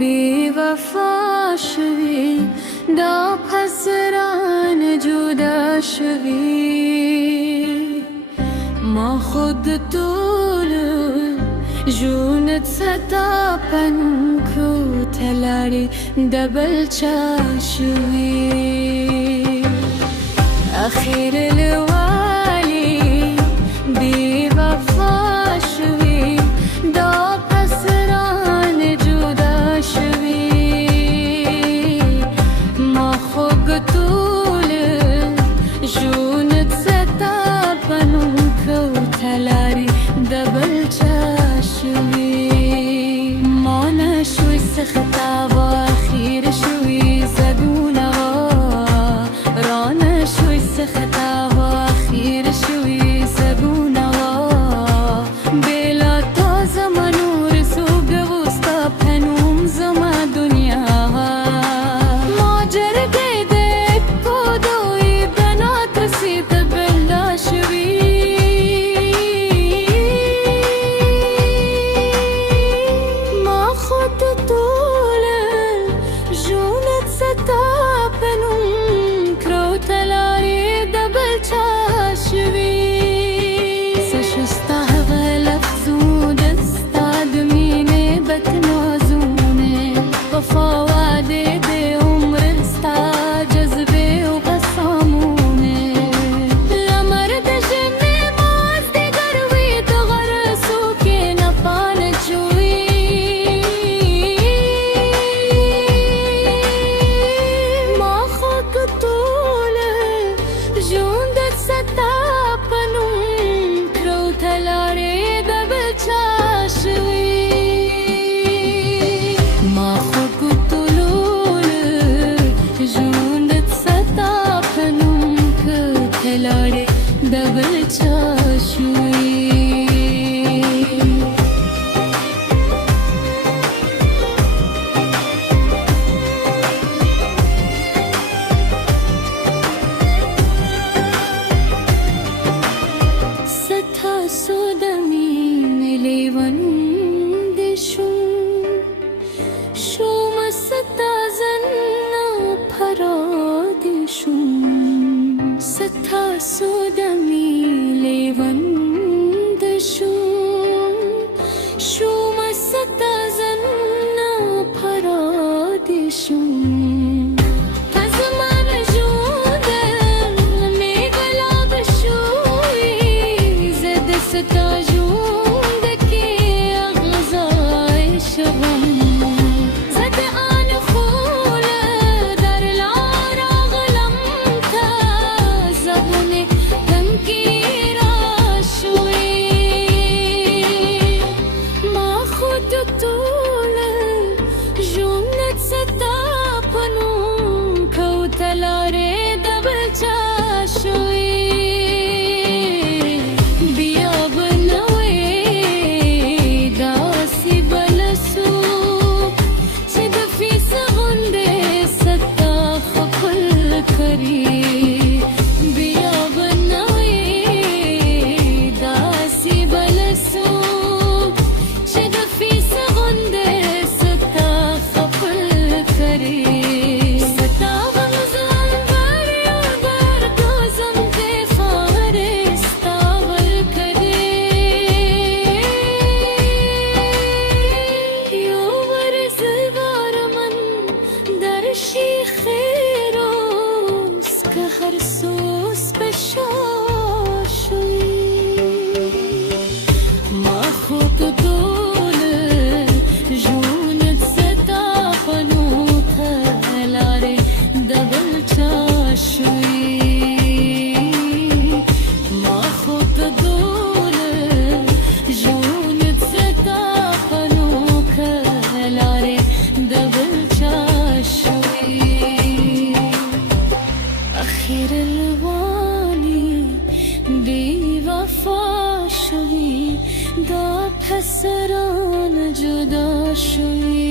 بی‌وفا شوی دا پسران جدا شوی ما خود طول جونت ستاپن کو تلاری دبل چاشوی أخير الوالي بوفا شوي دا پسران جدا شوي ما خوق طول جونت ستا بنو كو تلاري دبل شوي ما نشوي سخطا وأخير شوي زبونا رانا شوي سخطا وأخير شوي زبونا بلا تازة منور سوق وسطا بهنوم زما دنيا ما جرقي ديك كودوي بنات رسيب بلا شوي ما خد طول جونت ستا بنوم كرو تلاري دبل چاشوي سشستا غلط زود استاد ميني بتنازونه وفا وعده دي عمر استا جذبه وقسامونه لمرد جمي باز دي غروي تغرسو كي نفان جوي ما خاك طول جوندت ستا بنوم كرو تلاري دبل چاشوي ما خاك طول جوندت ستا بنوم كرو تلاري دبل چاشوي ستا سودمی ملیون دشون شوم ستا زننا پرادشون ستا سودمی لیون دشون شوم ستا زننا پرادشون تزمن جودن میگلا بشوی زد ستا جوندکی اغزای شغم زد آن خول در لارا غلمتا زبونی تنگیرا شوی ما خود طول جونت ستا پنوم کو تلاره دبل چاشوی بیا بنوی داسی بلسو چه دفی سغنده ستا خپل کری بیا بنوی داسی بلسو چه دفی سغنده ستا خپل کری ستا غمزان بری و بردازم تی فارستا ول کری یو ورزگار من در شیخ روز که هر سوز بشاشوی ما خود طول جونت ستا قنوت لاري دبل چاشوي ما خود طول جونت ستا قنوت لاري دبل چاشوي أخير الواني بی‌وفا شوی دا پسران جدا شوی